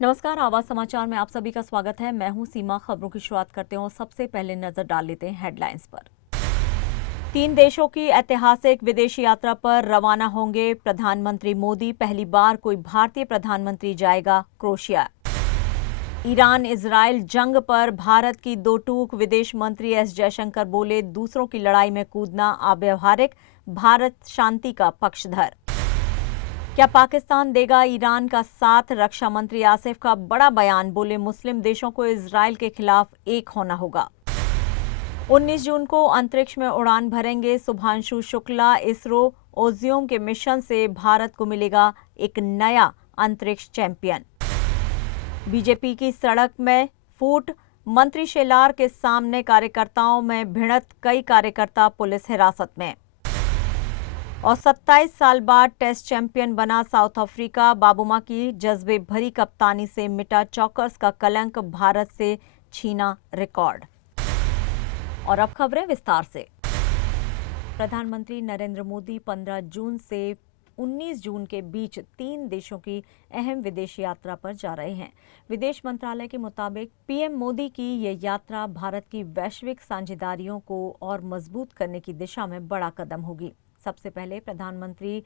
नमस्कार, आवाज समाचार में आप सभी का स्वागत है। मैं हूं सीमा। खबरों की शुरुआत करते हैं और सबसे पहले नजर डाल लेते हैं हेडलाइंस पर। 3 देशों की ऐतिहासिक विदेशी यात्रा पर रवाना होंगे प्रधानमंत्री मोदी। पहली बार कोई भारतीय प्रधानमंत्री जाएगा क्रोएशिया। ईरान इजराइल जंग पर भारत की दो टूक। विदेश मंत्री एस जयशंकर बोले, दूसरों की लड़ाई में कूदना अव्यावहारिक, भारत शांति का पक्षधर। क्या पाकिस्तान देगा ईरान का साथ? रक्षा मंत्री आसिफ का बड़ा बयान। बोले, मुस्लिम देशों को इजराइल के खिलाफ एक होना होगा। 19 जून को अंतरिक्ष में उड़ान भरेंगे शुभांशु शुक्ला। इसरो ओजियम के मिशन से भारत को मिलेगा एक नया अंतरिक्ष चैंपियन। बीजेपी की सड़क में फूट, मंत्री शेलार के सामने कार्यकर्ताओं में भिड़ंत, कई कार्यकर्ता पुलिस हिरासत में। और 27 साल बाद टेस्ट चैंपियन बना साउथ अफ्रीका। बाबूमा की जज्बे भरी कप्तानी से मिटा चौकर्स का कलंक, भारत से छीना रिकॉर्ड। और अब खबरें विस्तार से। प्रधानमंत्री नरेंद्र मोदी 15 जून से 19 जून के बीच 3 देशों की अहम विदेश यात्रा पर जा रहे हैं। विदेश मंत्रालय के मुताबिक पीएम मोदी की ये यात्रा भारत की वैश्विक साझेदारियों को और मजबूत करने की दिशा में बड़ा कदम होगी। सबसे पहले प्रधानमंत्री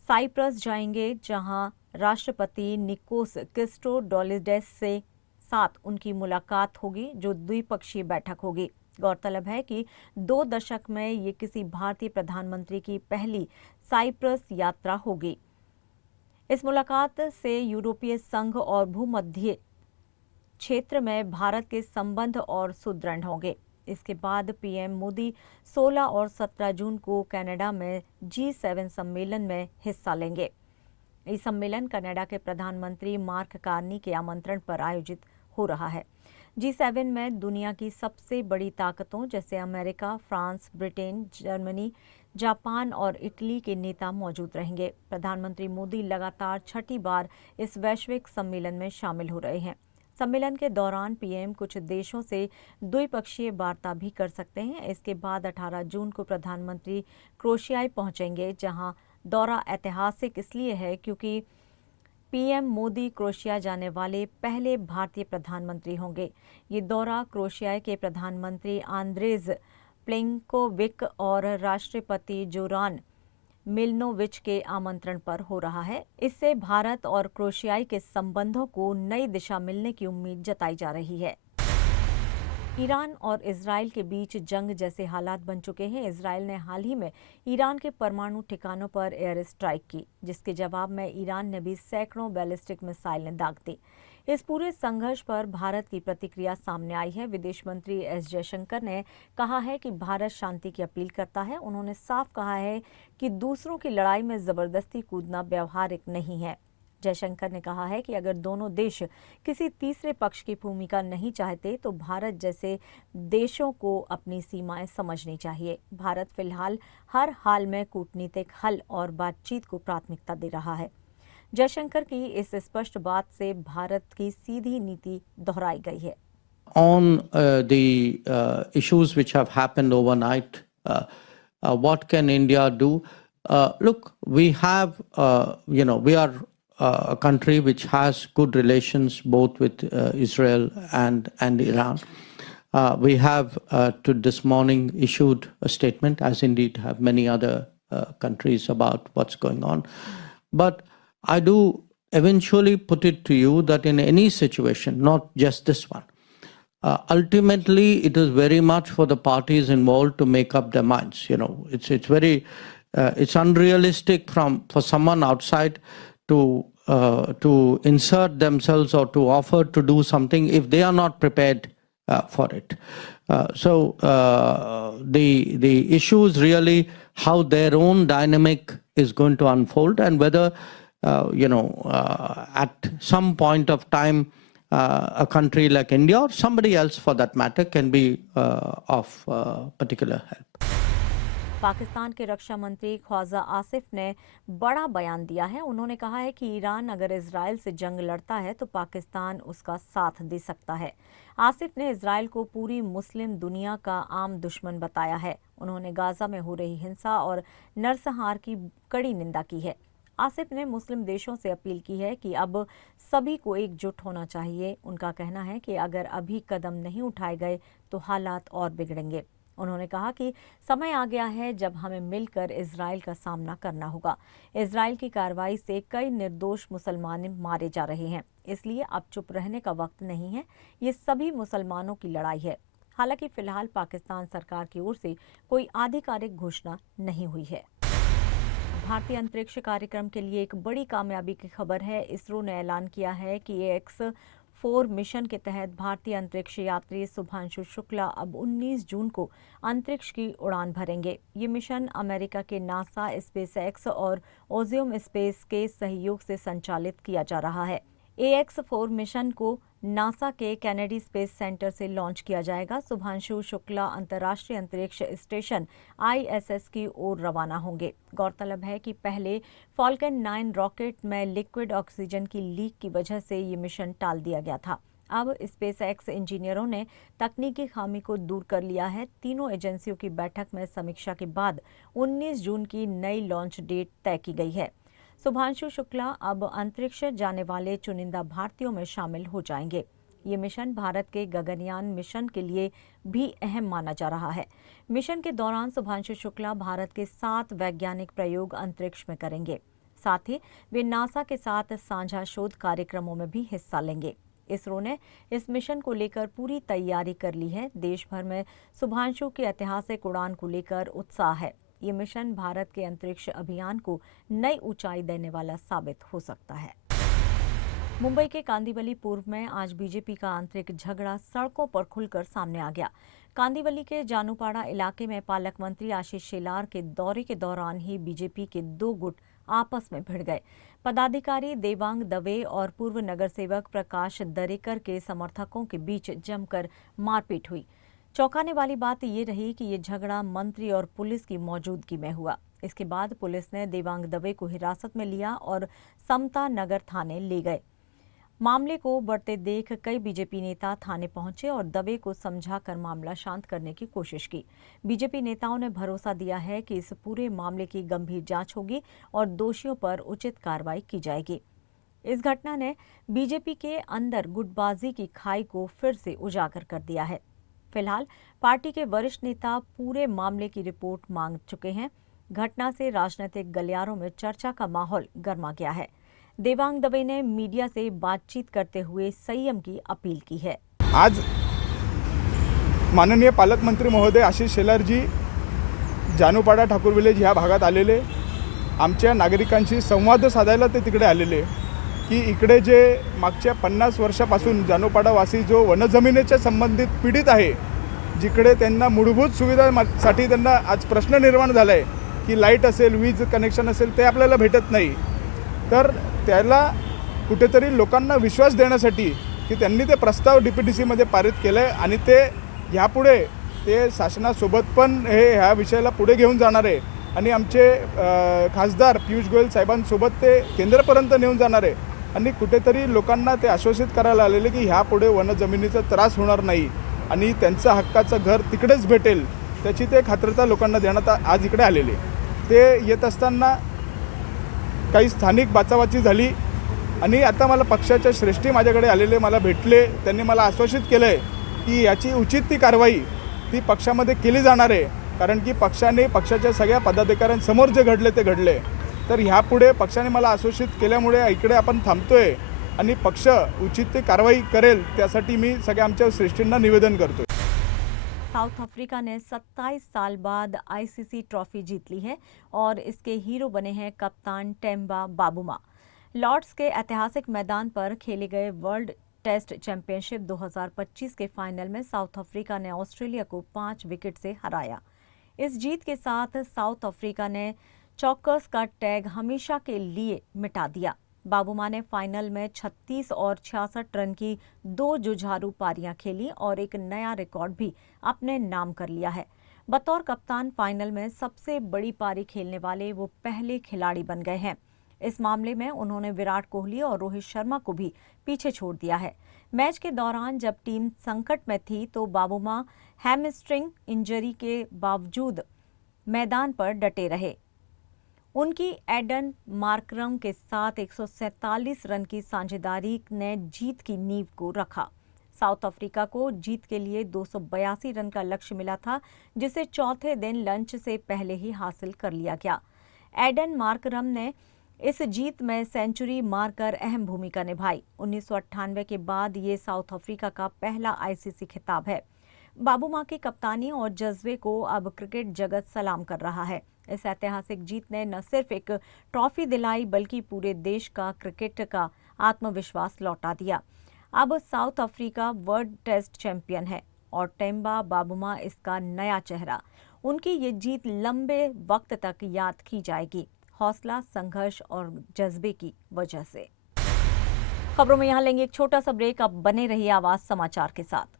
साइप्रस जाएंगे, जहां राष्ट्रपति निकोस क्रिस्टोडोलिडेस से साथ उनकी मुलाकात होगी, जो द्विपक्षीय बैठक होगी। गौरतलब है कि 2 दशक में ये किसी भारतीय प्रधानमंत्री की पहली साइप्रस यात्रा होगी। इस मुलाकात से यूरोपीय संघ और भूमध्य क्षेत्र में भारत के संबंध और सुदृढ़ होंगे। इसके बाद पीएम मोदी 16 और 17 जून को कनाडा में G7 सम्मेलन में हिस्सा लेंगे। ये सम्मेलन कनाडा के प्रधानमंत्री मार्क कार्नी के आमंत्रण पर आयोजित हो रहा है। G7 में दुनिया की सबसे बड़ी ताकतों जैसे America, France, Britain, Germany, Japan और इटली के नेता मौजूद रहेंगे। प्रधानमंत्री मोदी लगातार छठी बार इस वैश्विक सम्मेलन में शामिल हो रहे हैं। सम्मेलन के दौरान पीएम कुछ देशों से द्विपक्षीय वार्ता भी कर सकते हैं। इसके बाद 18 जून को प्रधानमंत्री क्रोएशिया पहुंचेंगे, जहां दौरा ऐतिहासिक इसलिए है क्योंकि पीएम मोदी क्रोएशिया जाने वाले पहले भारतीय प्रधानमंत्री होंगे। ये दौरा क्रोएशिया के प्रधानमंत्री आंद्रेज प्लेंकोविक और राष्ट्रपति जोरान मिलनोविच के आमंत्रण पर हो रहा है। इससे भारत और क्रोएशिया के संबंधों को नई दिशा मिलने की उम्मीद जताई जा रही है। ईरान और इजराइल के बीच जंग जैसे हालात बन चुके हैं। इजराइल ने हाल ही में ईरान के परमाणु ठिकानों पर एयर स्ट्राइक की, जिसके जवाब में ईरान ने भी सैकड़ों बैलिस्टिक मिसाइलें दाग दी। इस पूरे संघर्ष पर भारत की प्रतिक्रिया सामने आई है। विदेश मंत्री एस जयशंकर ने कहा है कि भारत शांति की अपील करता है। उन्होंने साफ कहा है कि दूसरों की लड़ाई में जबरदस्ती कूदना व्यावहारिक नहीं है। जयशंकर ने कहा है कि अगर दोनों देश किसी तीसरे पक्ष की भूमिका नहीं चाहते तो भारत जैसे देशों को अपनी सीमाएं समझनी चाहिए। भारत फिलहाल हर हाल में कूटनीतिक हल और बातचीत को प्राथमिकता दे रहा है। जयशंकर की इस स्पष्ट बात से भारत की सीधी नीति दोहराई गई है। On the issues which have happened overnight, what can India do? Look, we have, we are a country which has good relations both with Israel and Iran. We have this morning issued a statement, as indeed have many other countries, about what's going on. But I do eventually put it to you that in any situation, not just this one, ultimately it is very much for the parties involved to make up their minds. It's very it's unrealistic for someone outside to insert themselves or to offer to do something if they are not prepared for it. The issue is really how their own dynamic is going to unfold, and whether at some point of time a country like India or somebody else for that matter can be of particular help. Pakistan के रक्षा मंत्री ख्वाजा आसिफ ने बड़ा बयान दिया है। उन्होंने कहा है कि ईरान अगर इजराइल से जंग लड़ता है तो पाकिस्तान उसका साथ दे सकता है। आसिफ ने इजराइल को पूरी मुस्लिम दुनिया का आम दुश्मन बताया है। उन्होंने गाजा में हो रही हिंसा और नरसंहार की कड़ी निंदा की है। आसिफ ने मुस्लिम देशों से अपील की है कि अब सभी को एकजुट होना चाहिए। उनका कहना है कि अगर अभी कदम नहीं उठाए गए तो हालात और बिगड़ेंगे। उन्होंने कहा कि समय आ गया है जब हमें मिलकर इजराइल का सामना करना होगा। इजराइल की कार्रवाई से कई निर्दोष मुसलमान मारे जा रहे हैं, इसलिए अब चुप रहने का वक्त नहीं है। ये सभी मुसलमानों की लड़ाई है। हालांकि फिलहाल पाकिस्तान सरकार की ओर से कोई आधिकारिक घोषणा नहीं हुई है। भारतीय अंतरिक्ष कार्यक्रम के लिए एक बड़ी कामयाबी की खबर है। इसरो ने ऐलान किया है कि AX-4 मिशन के तहत भारतीय अंतरिक्ष यात्री शुभांशु शुक्ला अब 19 जून को अंतरिक्ष की उड़ान भरेंगे। ये मिशन अमेरिका के नासा, स्पेसएक्स और ओजियम स्पेस के सहयोग से संचालित किया जा रहा है। AX-4 मिशन को नासा के कैनेडी स्पेस सेंटर से लॉन्च किया जाएगा। शुभांशु शुक्ला अंतर्राष्ट्रीय अंतरिक्ष स्टेशन ISS की ओर रवाना होंगे। गौरतलब है कि पहले फॉल्कन 9 रॉकेट में लिक्विड ऑक्सीजन की लीक की वजह से ये मिशन टाल दिया गया था। अब स्पेसएक्स इंजीनियरों ने तकनीकी खामी को दूर कर लिया है। तीनों एजेंसियों की बैठक में समीक्षा के बाद 19 जून की नई लॉन्च डेट तय की गई है। शुभांशु शुक्ला अब अंतरिक्ष जाने वाले चुनिंदा भारतीयों में शामिल हो जाएंगे। ये मिशन भारत के गगनयान मिशन के लिए भी अहम माना जा रहा है। मिशन के दौरान शुभांशु शुक्ला भारत के 7 वैज्ञानिक प्रयोग अंतरिक्ष में करेंगे। साथ ही वे नासा के साथ साझा शोध कार्यक्रमों में भी हिस्सा लेंगे। इसरो ने इस मिशन को लेकर पूरी तैयारी कर ली है। देश भर में शुभांशु की ऐतिहासिक उड़ान को लेकर उत्साह है। ये मिशन भारत के अंतरिक्ष अभियान को नई ऊंचाई देने वाला साबित हो सकता है। मुंबई के कांदिवली पूर्व में आज बीजेपी का आंतरिक झगड़ा सड़कों पर खुलकर सामने आ गया। कांदिवली के जानूपाड़ा इलाके में पालक मंत्री आशीष शेलार के दौरे के दौरान ही बीजेपी के 2 गुट आपस में भिड़ गए। पदाधिकारी देवांग दवे और पूर्व नगर सेवक प्रकाश दरेकर के समर्थकों के बीच जमकर मारपीट हुई। चौंकाने वाली बात ये रही कि ये झगड़ा मंत्री और पुलिस की मौजूदगी में हुआ। इसके बाद पुलिस ने देवांग दवे को हिरासत में लिया और समता नगर थाने ले गए। मामले को बढ़ते देख कई बीजेपी नेता थाने पहुंचे और दवे को समझाकर मामला शांत करने की कोशिश की। बीजेपी नेताओं ने भरोसा दिया है कि इस पूरे मामले की गंभीर जांच होगी और दोषियों पर उचित कार्रवाई की जाएगी। इस घटना ने बीजेपी के अंदर गुटबाजी की खाई को फिर से उजागर कर दिया है। फिलहाल पार्टी के वरिष्ठ नेता पूरे मामले की रिपोर्ट मांग चुके हैं। घटना से राजनीतिक गलियारों में चर्चा का माहौल गर्मा गया है। देवांग दवे ने मीडिया से बातचीत करते हुए संयम की अपील की है। आज माननीय पालकमंत्री महोदय आशीष शेलारजी जानूपाडा ठाकूर विलेज ह्या भागात आलेले, आमच्या नागरिकांशी संवाद साधायला ते तिकडे आलेले की इकडे जे मागच्या 50 वर्षापासून जानूपाडावासी जो वनजमिनीच्या संबंधित पीडित आहे, जिकडे त्यांना मूलभूत सुविधांसाठी त्यांना आज प्रश्न निर्माण झाला आहे की लाईट असेल, वीज कनेक्शन असेल, ते आपल्याला भेटत नाही। तर त्याला कुठेतरी लोकांना विश्वास देण्यासाठी की त्यांनी ते प्रस्ताव DPDCमध्ये पारित केलं आहे आणि ते ह्यापुढे ते शासनासोबत पण ह्या विषयाला पुढे घेऊन जाणार आहे आणि आमचे खासदार पियुष गोयल साहेबांसोबत ते केंद्रापर्यंत नेऊन जाणार आहे आणि कुठेतरी लोकांना ते आश्वासित करायला आलेले की ह्यापुढे वनजमिनीचा त्रास होणार नाही आणि त्यांचं हक्काचं घर तिकडेच भेटेल, त्याची ते खात्रीता लोकांना देण्यात आज इकडे आलेले। ते येत असताना काही स्थानिक बाचाबाची झाली आणि आता मला पक्षाच्या श्रेष्ठी माझ्याकडे आलेले मला भेटले। त्यांनी मला आश्वासित केलं आहे की याची उचित ती कारवाई ती पक्षामध्ये केली जाणार आहे, कारण की पक्षाने पक्षाच्या सगळ्या पदाधिकाऱ्यांसमोर जे घडले ते घडले। तर ह्यापुढे पक्षाने मला आश्वासित केल्यामुळे इकडे आपण थांबतोय आणि पक्ष उचित ती कारवाई करेल, त्यासाठी मी सगळ्या आमच्या श्रेष्ठींना निवेदन करतोय। साउथ अफ्रीका ने 27 साल बाद ICC ट्रॉफी जीत ली है और इसके हीरो बने हैं कप्तान टेम्बा बाबूमा। लॉर्ड्स के ऐतिहासिक मैदान पर खेले गए वर्ल्ड टेस्ट चैंपियनशिप 2025 के फाइनल में साउथ अफ्रीका ने ऑस्ट्रेलिया को 5 विकेट से हराया। इस जीत के साथ साउथ अफ्रीका ने चौकर्स का टैग हमेशा के लिए मिटा दिया। बाबूमा ने फाइनल में 36 और 66 रन की 2 जुझारू पारियां खेली और एक नया रिकॉर्ड भी अपने नाम कर लिया है। बतौर कप्तान फाइनल में सबसे बड़ी पारी खेलने वाले वो पहले खिलाड़ी बन गए हैं। इस मामले में उन्होंने विराट कोहली और रोहित शर्मा को भी पीछे छोड़ दिया है। मैच के दौरान जब टीम संकट में थी तो बाबूमा हैमस्ट्रिंग इंजरी के बावजूद मैदान पर डटे रहे। उनकी एडन मार्करम के साथ 147 रन की साझेदारी ने जीत की नींव को रखा। साउथ अफ्रीका को जीत के लिए 282 रन का लक्ष्य मिला था, जिसे चौथे दिन लंच से पहले ही हासिल कर लिया गया। एडन मार्करम ने इस जीत में सेंचुरी मारकर अहम भूमिका निभाई। 1998 के बाद ये साउथ अफ्रीका का पहला आईसीसी खिताब है। बाबू मां की कप्तानी और जज्बे को अब क्रिकेट जगत सलाम कर रहा है। इस ऐतिहासिक जीत ने न सिर्फ एक ट्रॉफी दिलाई बल्कि पूरे देश का क्रिकेट का आत्मविश्वास लौटा दिया। अब South Africa world test champion है और टेम्बा बाबूमा इसका नया चेहरा। उनकी ये जीत लंबे वक्त तक याद की जाएगी, हौसला, संघर्ष और जज्बे की वजह से। खबरों में यहाँ लेंगे एक छोटा सा ब्रेक। अब बने रहिए आवाज समाचार के साथ।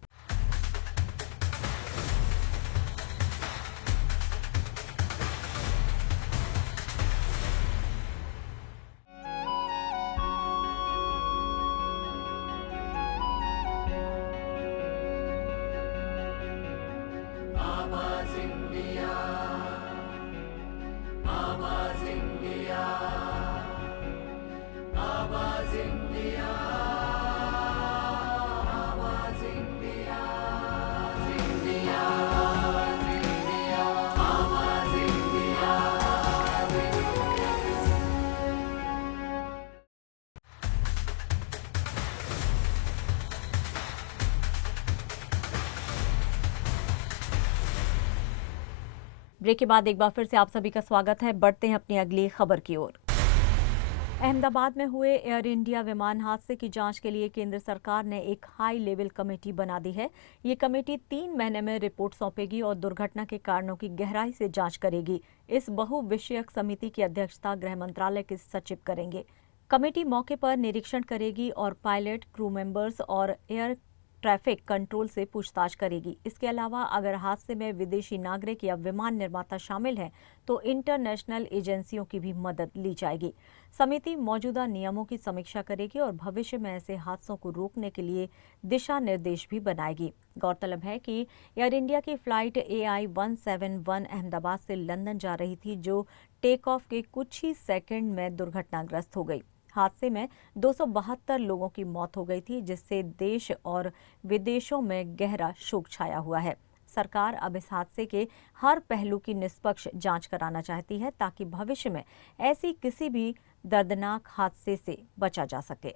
ब्रेक के बाद एक बार फिर से आप सभी का स्वागत है। बढ़ते हैं अपनी अगली खबर की ओर। अहमदाबाद में हुए एयर इंडिया विमान हादसे की जांच के लिए केंद्र सरकार ने एक हाई लेवल कमेटी बना दी है। ये कमेटी 3 महीने में रिपोर्ट सौंपेगी और दुर्घटना के कारणों की गहराई से जांच करेगी। इस बहुविषयक समिति की अध्यक्षता गृह मंत्रालय के सचिव करेंगे। कमेटी मौके पर निरीक्षण करेगी और पायलट, क्रू मेंबर्स और एयर ट्रैफिक कंट्रोल से पूछताछ करेगी। इसके अलावा अगर हादसे में विदेशी नागरिक या विमान निर्माता शामिल हैं, तो इंटरनेशनल एजेंसियों की भी मदद ली जाएगी। समिति मौजूदा नियमों की समीक्षा करेगी और भविष्य में ऐसे हादसों को रोकने के लिए दिशा निर्देश भी बनाएगी। गौरतलब है कि एयर इंडिया की फ्लाइट AI-171 अहमदाबाद से लंदन जा रही थी, जो टेक ऑफ के कुछ ही सेकंड में दुर्घटनाग्रस्त हो गई। हादसे में 272 लोगों की मौत हो गई थी, जिससे देश और विदेशों में गहरा शोक छाया हुआ है। सरकार अब इस हादसे के हर पहलू की निष्पक्ष जांच कराना चाहती है, ताकि भविष्य में ऐसी किसी भी दर्दनाक हादसे से बचा जा सके।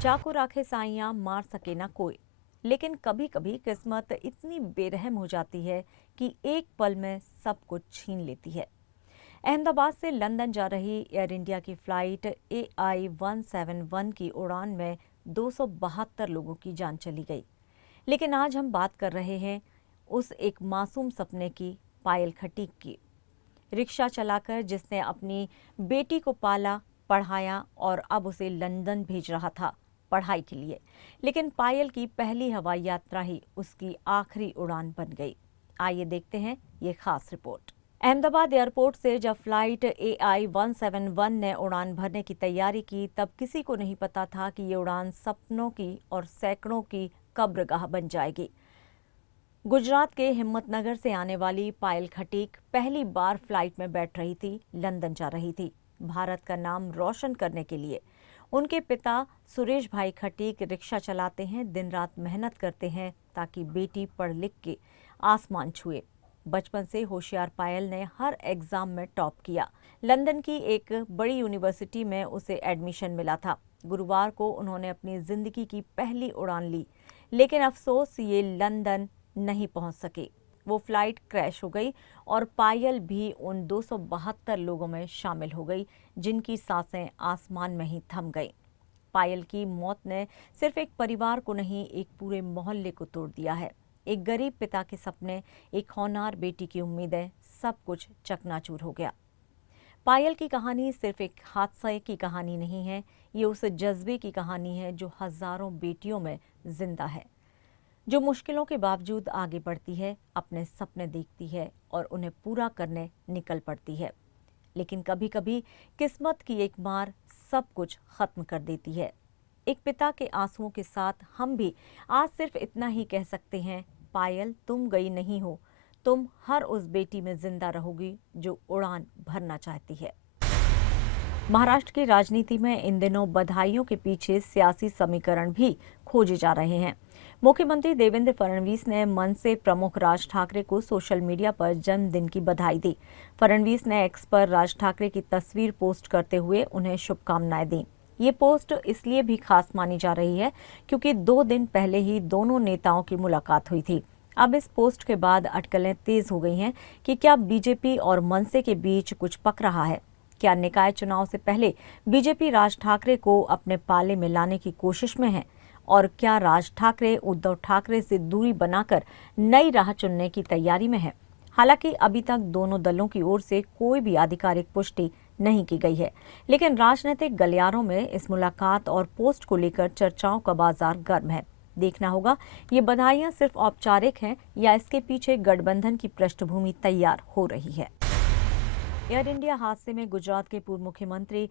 जाको राखे साइयां, मार सके ना कोई। लेकिन कभी कभी किस्मत इतनी बेरहम हो जाती है कि एक पल में सब कुछ छीन लेती है। अहमदाबाद से लंदन जा रही एयर इंडिया की फ्लाइट AI-171 की उड़ान में 272 लोगों की जान चली गई। लेकिन आज हम बात कर रहे हैं उस एक मासूम सपने की, पायल खटीक की। रिक्शा चलाकर जिसने अपनी बेटी को पाला, पढ़ाया और अब उसे लंदन भेज रहा था पढ़ाई के लिए। लेकिन पायल की पहली हवाई यात्रा ही उसकी आखिरी उड़ान बन गई। आइए देखते हैं ये खास रिपोर्ट। अहमदाबाद एयरपोर्ट से जब फ्लाइट AI-171 ने उड़ान भरने की तैयारी की, तब किसी को नहीं पता था कि ये उड़ान सपनों की और सैकड़ों की कब्रगाह बन जाएगी। गुजरात के हिम्मतनगर से आने वाली पायल खटीक पहली बार फ्लाइट में बैठ रही थी, लंदन जा रही थी भारत का नाम रोशन करने के लिए। उनके पिता सुरेश भाई खटीक रिक्शा चलाते हैं, दिन रात मेहनत करते हैं ताकि बेटी पढ़ लिख के आसमान छुए। बचपन से होशियार पायल ने हर एग्जाम में टॉप किया। लंदन की एक बड़ी यूनिवर्सिटी में उसे एडमिशन मिला था। गुरुवार को उन्होंने अपनी जिंदगी की पहली उड़ान ली, लेकिन अफसोस ये लंदन नहीं पहुंच सके। वो फ्लाइट क्रैश हो गई और पायल भी उन 272 लोगों में शामिल हो गई, जिनकी सांसें आसमान में ही थम गई। पायल की मौत ने सिर्फ एक परिवार को नहीं, एक पूरे मोहल्ले को तोड़ दिया है। एक गरीब पिता के सपने, एक होनहार बेटी की उम्मीदें, सब कुछ चकनाचूर हो गया। पायल की कहानी सिर्फ एक हादसे की कहानी नहीं है, ये उस जज्बे की कहानी है जो हजारों बेटियों में जिंदा है, जो मुश्किलों के बावजूद आगे बढ़ती है, अपने सपने देखती है और उन्हें पूरा करने निकल पड़ती है। लेकिन कभी कभी किस्मत की एक मार सब कुछ खत्म कर देती है। एक पिता के आंसुओं के साथ हम भी आज सिर्फ इतना ही कह सकते हैं, पायल तुम गई नहीं हो, तुम हर उस बेटी में जिंदा रहोगी जो उड़ान भरना चाहती है। महाराष्ट्र की राजनीति में इन दिनों बधाइयों के पीछे सियासी समीकरण भी खोजे जा रहे हैं। मुख्यमंत्री देवेंद्र फडणवीस ने मनसे प्रमुख राज ठाकरे को सोशल मीडिया पर जन्मदिन की बधाई दी। फडणवीस ने एक्स पर राज ठाकरे की तस्वीर पोस्ट करते हुए उन्हें शुभकामनाएं दी। ये पोस्ट इसलिए भी खास मानी जा रही है क्योंकि 2 दिन पहले ही दोनों नेताओं की मुलाकात हुई थी। अब इस पोस्ट के बाद अटकलें तेज हो गई हैं कि क्या बीजेपी और मनसे के बीच कुछ पक रहा है। क्या निकाय चुनाव से पहले बीजेपी राज ठाकरे को अपने पाले में लाने की कोशिश में है और क्या राज ठाकरे उद्धव ठाकरे से दूरी बनाकर नई राह चुनने की तैयारी में है। हालांकि अभी तक दोनों दलों की ओर से कोई भी आधिकारिक पुष्टि नहीं की गई है, लेकिन राजनीतिक गलियारों में इस मुलाकात और पोस्ट को लेकर चर्चाओं का बाजार गर्म है। देखना होगा ये बधाइयां सिर्फ औपचारिक हैं या इसके पीछे गठबंधन की पृष्ठभूमि तैयार हो रही है। एयर इंडिया हादसे में गुजरात के पूर्व मुख्यमंत्री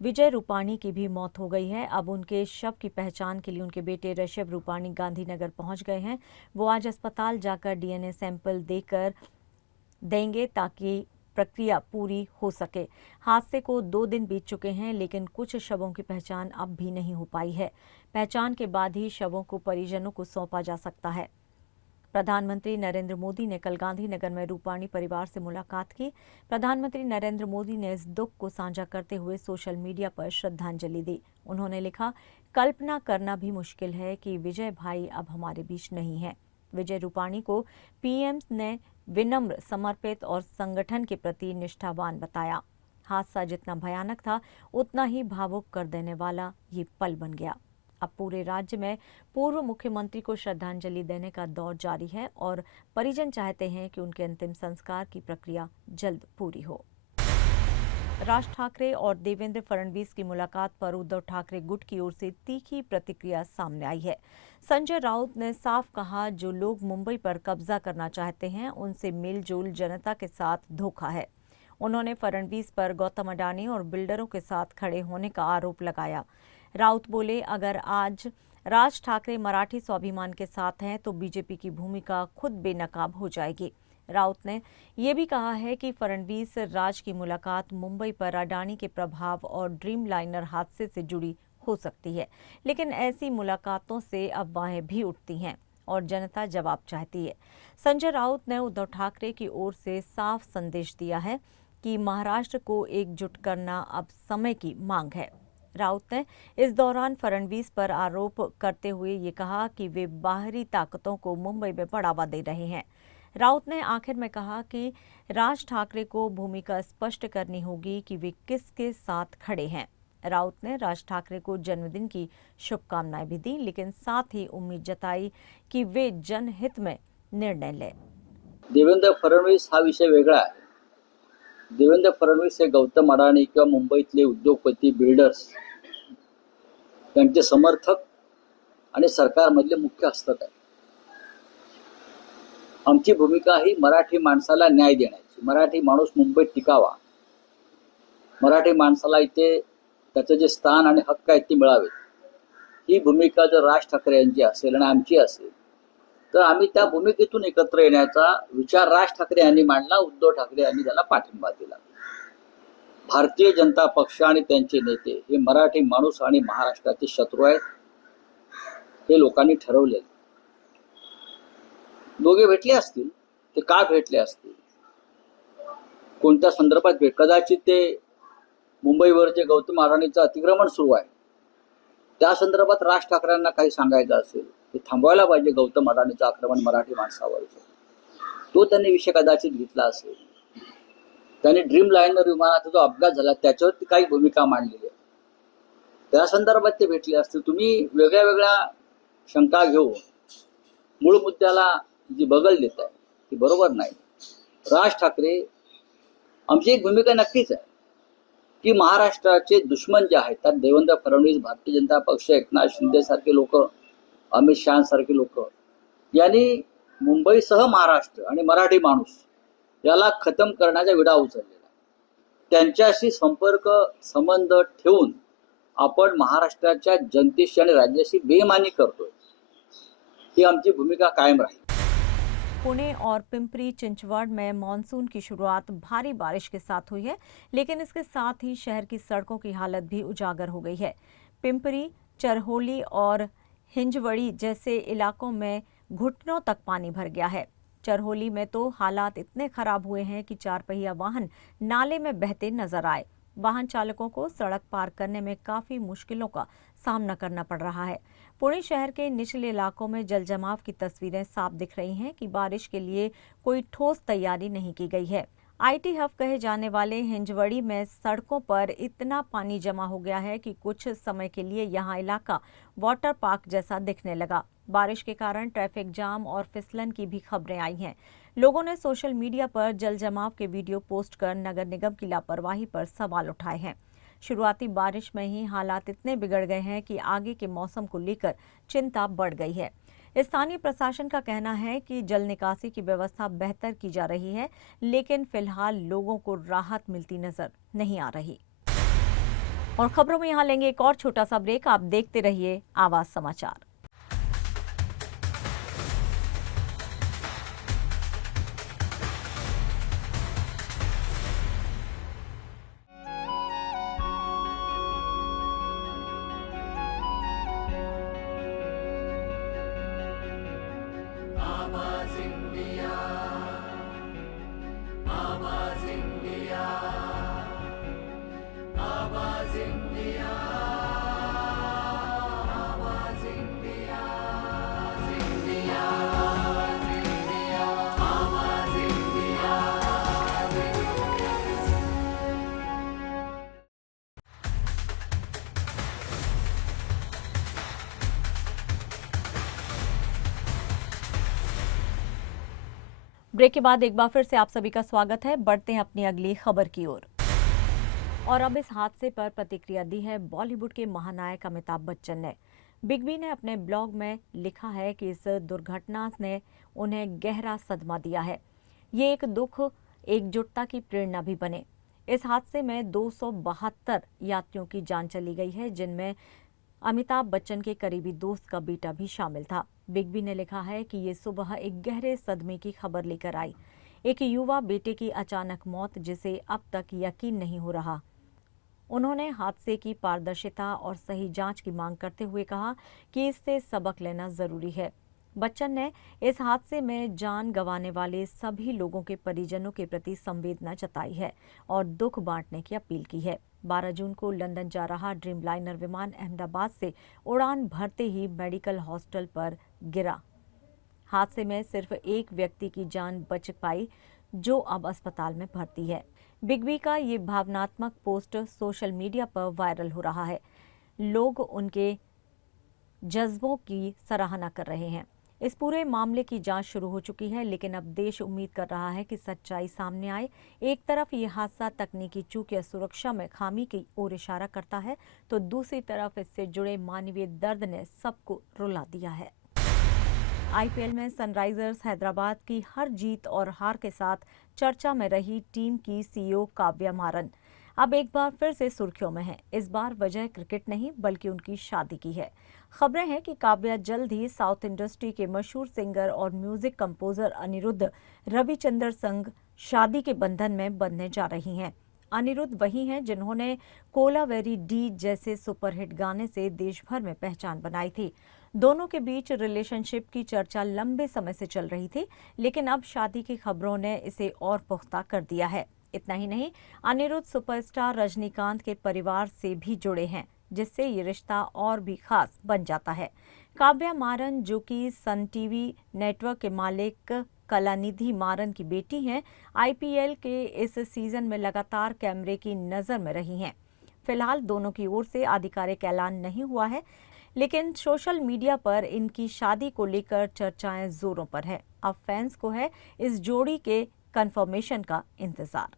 विजय रूपाणी की भी मौत हो गई है। अब उनके शव की पहचान के लिए उनके बेटे ऋषभ रूपाणी गांधीनगर पहुंच गए हैं। वो आज अस्पताल जाकर डीएनए सैंपल देंगे ताकि प्रक्रिया पूरी हो सके। हादसे को 2 दिन बीत चुके हैं, लेकिन कुछ शवों की पहचान अब भी नहीं हो पाई है। पहचान के बाद ही शवों को परिजनों को सौंपा जा सकता है। प्रधानमंत्री नरेंद्र मोदी ने कल गांधीनगर में रूपाणी परिवार से मुलाकात की। प्रधानमंत्री नरेंद्र मोदी ने इस दुख को साझा करते हुए सोशल मीडिया पर श्रद्धांजलि दी। उन्होंने लिखा, कल्पना करना भी मुश्किल है कि विजय भाई अब हमारे बीच नहीं है। विजय रूपाणी को पीएम ने विनम्र, समर्पित और संगठन के प्रति निष्ठावान बताया। हादसा जितना भयानक था उतना ही भावुक कर देने वाला ये पल बन गया। अब पूरे राज्य में पूर्व मुख्यमंत्री को श्रद्धांजलि देने का दौर जारी है और परिजन चाहते हैं कि उनके अंतिम संस्कार की प्रक्रिया जल्द पूरी हो। राज ठाकरे और देवेंद्र फडणवीस की मुलाकात पर उद्धव ठाकरे गुट की ओर से तीखी प्रतिक्रिया सामने आई है। संजय राउत ने साफ कहा, जो लोग मुंबई पर कब्जा करना चाहते हैं उनसे मेलजोल जनता के साथ धोखा है। उन्होंने फडणवीस पर गौतम अडानी और बिल्डरों के साथ खड़े होने का आरोप लगाया। राउत बोले, अगर आज राज ठाकरे मराठी स्वाभिमान के साथ हैं तो बीजेपी की भूमिका खुद बेनकाब हो जाएगी। राउत ने यह भी कहा है कि फडणवीस राज की मुलाकात मुंबई पर अडानी के प्रभाव और ड्रीम लाइनर हादसे से जुड़ी हो सकती है, लेकिन ऐसी मुलाकातों से अफवाहें भी उठती हैं और जनता जवाब चाहती है। संजय राउत ने उद्धव ठाकरे की ओर से साफ संदेश दिया है कि महाराष्ट्र को एकजुट करना अब समय की मांग है। राउत ने इस दौरान फडणवीस पर आरोप करते हुए ये कहा कि वे बाहरी ताकतों को मुंबई में बढ़ावा दे रहे हैं। राउत ने आखिर में कहा कि राज ठाकरे को भूमिका स्पष्ट करनी होगी कि वे किसके साथ खड़े हैं। राउत ने राज ठाकरे को जन्मदिन की शुभकामनाएं भी दी, लेकिन साथ ही उम्मीद जताई कि वे जनहित में निर्णय लें। देवेंद्र फडणवीस हा विषय वेगळा आहे। देवेंद्र फडणवीस हे गौतम अडाणी किंवा मुंबईतले उद्योगपती, बिल्डर्स यांचे समर्थक आणि सरकारमधले मुख्य हस्तक आहे। आमची भूमिका ही मराठी माणसाला न्याय देण्याची, मराठी माणूस मुंबईत टिकावा, मराठी माणसाला इथे त्याचं जे स्थान आणि हक्क आहेत ते मिळावे, ही भूमिका जर राज ठाकरे यांची असेल आणि आमची असेल तर आम्ही त्या भूमिकेतून एकत्र येण्याचा विचार राज ठाकरे यांनी मांडला, उद्धव ठाकरे यांनी त्याला पाठिंबा दिला। भारतीय जनता पक्ष आणि त्यांचे नेते हे मराठी माणूस आणि महाराष्ट्राचे शत्रू आहेत, हे लोकांनी ठरवले। दोघे भेटले असतील, ते का भेटले असतील, कोणत्या संदर्भात भेट, कदाचित ते मुंबईवर जे गौतम अडाणीचं अतिक्रमण सुरू आहे त्या संदर्भात राज ठाकरेंना काही सांगायचं असेल, ते थांबवायला पाहिजे गौतम अडाणीचं आक्रमण मराठी माणसावरचं, तो त्यांनी विषय कदाचित घेतला असेल। त्यांनी ड्रीम लाइनर विमानाचा जो अपघात झाला त्याच्यावरती काही भूमिका मांडलेली आहे, त्या संदर्भात ते भेटले असतील। तुम्ही वेगळ्या वेगळ्या शंका घेऊन मूळ मुद्द्याला जी बगल देत आहे ती बरोबर नाही। राज ठाकरे, आमची एक भूमिका नक्कीच आहे की महाराष्ट्राचे दुश्मन जे आहेत त्यात देवेंद्र फडणवीस, भारतीय जनता पक्ष, एकनाथ शिंदे सारखे लोक, अमित शहा सारखे लोक यांनी मुंबईसह महाराष्ट्र आणि मराठी माणूस याला खतम करण्याचा विडा उचललेला। त्यांच्याशी संपर्क संबंध ठेवून आपण महाराष्ट्राच्या जनतेशी आणि राज्याशी बेईमानी करतोय, ही आमची भूमिका कायम राहील। पुणे और पिंपरी चिंचवड़ में मानसून की शुरुआत भारी बारिश के साथ हुई है, लेकिन इसके साथ ही शहर की सड़कों की हालत भी उजागर हो गई है। पिंपरी, चरहोली और हिंजवड़ी जैसे इलाकों में घुटनों तक पानी भर गया है। चरहोली में तो हालात इतने खराब हुए हैं कि 4 पहिया वाहन नाले में बहते नजर आए। वाहन चालकों को सड़क पार करने में काफी मुश्किलों का सामना करना पड़ रहा है। पुणे शहर के निचले इलाकों में जल जमाव की तस्वीरें साफ दिख रही हैं कि बारिश के लिए कोई ठोस तैयारी नहीं की गई है। आईटी हब कहे जाने वाले हिंजवड़ी में सड़कों पर इतना पानी जमा हो गया है कि कुछ समय के लिए यहां इलाका वाटर पार्क जैसा दिखने लगा। बारिश के कारण ट्रैफिक जाम और फिसलन की भी खबरें आई हैं। लोगों ने सोशल मीडिया पर जल जमाव के वीडियो पोस्ट कर नगर निगम की लापरवाही पर सवाल उठाए हैं। शुरुआती बारिश में ही हालात इतने बिगड़ गए हैं कि आगे के मौसम को लेकर चिंता बढ़ गई है। स्थानीय प्रशासन का कहना है कि जल निकासी की व्यवस्था बेहतर की जा रही है, लेकिन फिलहाल लोगों को राहत मिलती नजर नहीं आ रही। और खबरों में यहाँ लेंगे एक और छोटा सा ब्रेक। आप देखते रहिए आवाज समाचार। ब्रेक के बाद एक बार फिर से आप सभी का स्वागत है। बढ़ते हैं अपनी अगली खबर की ओर। और अब इस हादसे पर प्रतिक्रिया दी है बॉलीवुड के महानायक अमिताभ बच्चन ने। बिग बी ने अपने ब्लॉग में लिखा है कि इस दुर्घटना ने उन्हें गहरा सदमा दिया है। ये एक दुख एकजुटता की प्रेरणा भी बने। इस हादसे में 272 यात्रियों की जान चली गई है, जिनमें अमिताभ बच्चन के करीबी दोस्त का बेटा भी शामिल था। बिग बी ने लिखा है कि ये सुबह एक गहरे सदमे की खबर लेकर आई। एक युवा बेटे की अचानक मौत, जिसे अब तक यकीन नहीं हो रहा। उन्होंने हादसे की पारदर्शिता और सही जांच की मांग करते हुए कहा कि इससे सबक लेना जरूरी है। बच्चन ने इस हादसे में जान गंवाने वाले सभी लोगों के परिजनों के प्रति संवेदना जताई है और दुख बांटने की अपील की है। 12 जून को लंदन जा रहा ड्रीमलाइनर विमान अहमदाबाद से उड़ान भरते ही मेडिकल हॉस्टल पर गिरा। हादसे में सिर्फ एक व्यक्ति की जान बच पाई, जो अब अस्पताल में भर्ती है। बिग बी का ये भावनात्मक पोस्ट सोशल मीडिया पर वायरल हो रहा है। लोग उनके जज्बों की सराहना कर रहे हैं। इस पूरे मामले की जांच शुरू हो चुकी है, लेकिन अब देश उम्मीद कर रहा है कि सच्चाई सामने आए। एक तरफ ये हादसा तकनीकी चूक या सुरक्षा में खामी की ओर इशारा करता है, तो दूसरी तरफ इससे जुड़े मानवीय दर्द ने सबको रुला दिया है। आईपीएल में सनराइजर्स हैदराबाद की हर जीत और हार के साथ चर्चा में रही टीम की सीईओ काव्या मारन अब एक बार फिर से सुर्खियों में है। इस बार वजह क्रिकेट नहीं, बल्कि उनकी शादी की है। खबरें हैं कि काव्या जल्द ही साउथ इंडस्ट्री के मशहूर सिंगर और म्यूजिक कंपोजर अनिरुद्ध रविचंद्र संग शादी के बंधन में बंधने जा रही हैं। अनिरुद्ध वही हैं जिन्होंने कोलावेरी डी जैसे सुपरहिट गाने से देश भर में पहचान बनाई थी। दोनों के बीच रिलेशनशिप की चर्चा लंबे समय से चल रही थी, लेकिन अब शादी की खबरों ने इसे और पुख्ता कर दिया है। इतना ही नहीं, अनिरुद्ध सुपरस्टार रजनीकांत के परिवार से भी जुड़े हैं, जिससे ये रिश्ता और भी खास बन जाता है। काव्या मारन, जो कि सन टीवी नेटवर्क के मालिक कलानिधि मारन की बेटी हैं, आईपीएल के इस सीजन में लगातार कैमरे की नजर में रही हैं। फिलहाल दोनों की ओर से आधिकारिक ऐलान नहीं हुआ है, लेकिन सोशल मीडिया पर इनकी शादी को लेकर चर्चाएं जोरों पर है। अब फैंस को है इस जोड़ी के कंफर्मेशन का इंतजार।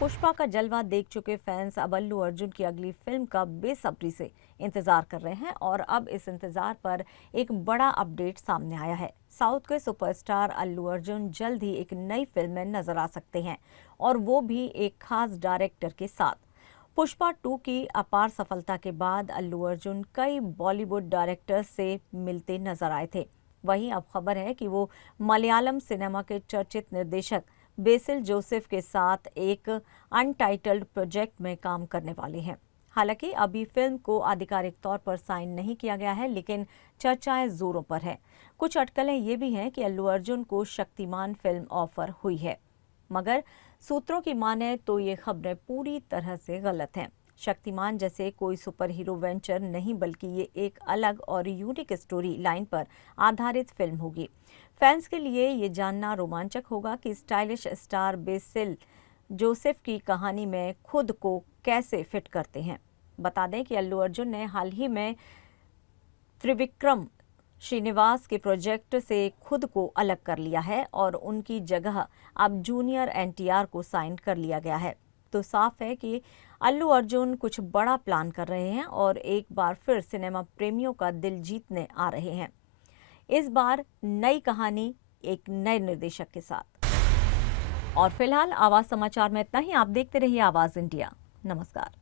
पुष्पा का जलवा देख चुके फैंस अब अल्लू अर्जुन की अगली फिल्म का बेसब्री से इंतजार कर रहे हैं और अब इस इंतजार पर एक बड़ा अपडेट सामने आया है। साउथ के सुपरस्टार अल्लू अर्जुन जल्द ही एक नई फिल्म में नजर आ सकते हैं, और वो भी एक खास डायरेक्टर के साथ। पुष्पा 2 की अपार सफलता के बाद अल्लू अर्जुन कई बॉलीवुड डायरेक्टर्स से मिलते नजर आए थे। वहीं अब खबर है कि वो मलयालम सिनेमा के चर्चित निर्देशक बेसिल जोसेफ के साथ एक अनटाइटल्ड प्रोजेक्ट में काम करने वाले हैं। हालांकि अभी फिल्म को आधिकारिक तौर पर साइन नहीं किया गया है, लेकिन चर्चाएं जोरों पर है। कुछ अटकलें ये भी हैं कि अल्लू अर्जुन को शक्तिमान फिल्म ऑफर हुई है, मगर सूत्रों की माने तो ये खबरें पूरी तरह से गलत हैं। शक्तिमान जैसे कोई सुपर हीरो वेंचर नहीं, बल्कि ये एक अलग और यूनिक स्टोरी लाइन पर आधारित फिल्म होगी। फैंस के लिए ये जानना रोमांचक होगा कि स्टाइलिश स्टार बेसिल जोसेफ की कहानी में खुद को कैसे फिट करते हैं। बता दें कि अल्लू अर्जुन ने हाल ही में त्रिविक्रम श्रीनिवास के प्रोजेक्ट से खुद को अलग कर लिया है और उनकी जगह अब जूनियर एनटीआर को साइन कर लिया गया है। तो साफ है कि अल्लू अर्जुन कुछ बड़ा प्लान कर रहे हैं और एक बार फिर सिनेमा प्रेमियों का दिल जीतने आ रहे हैं। इस बार नई कहानी एक नए निर्देशक के साथ। और फिलहाल आवाज समाचार में इतना ही। आप देखते रहिए आवाज इंडिया। नमस्कार।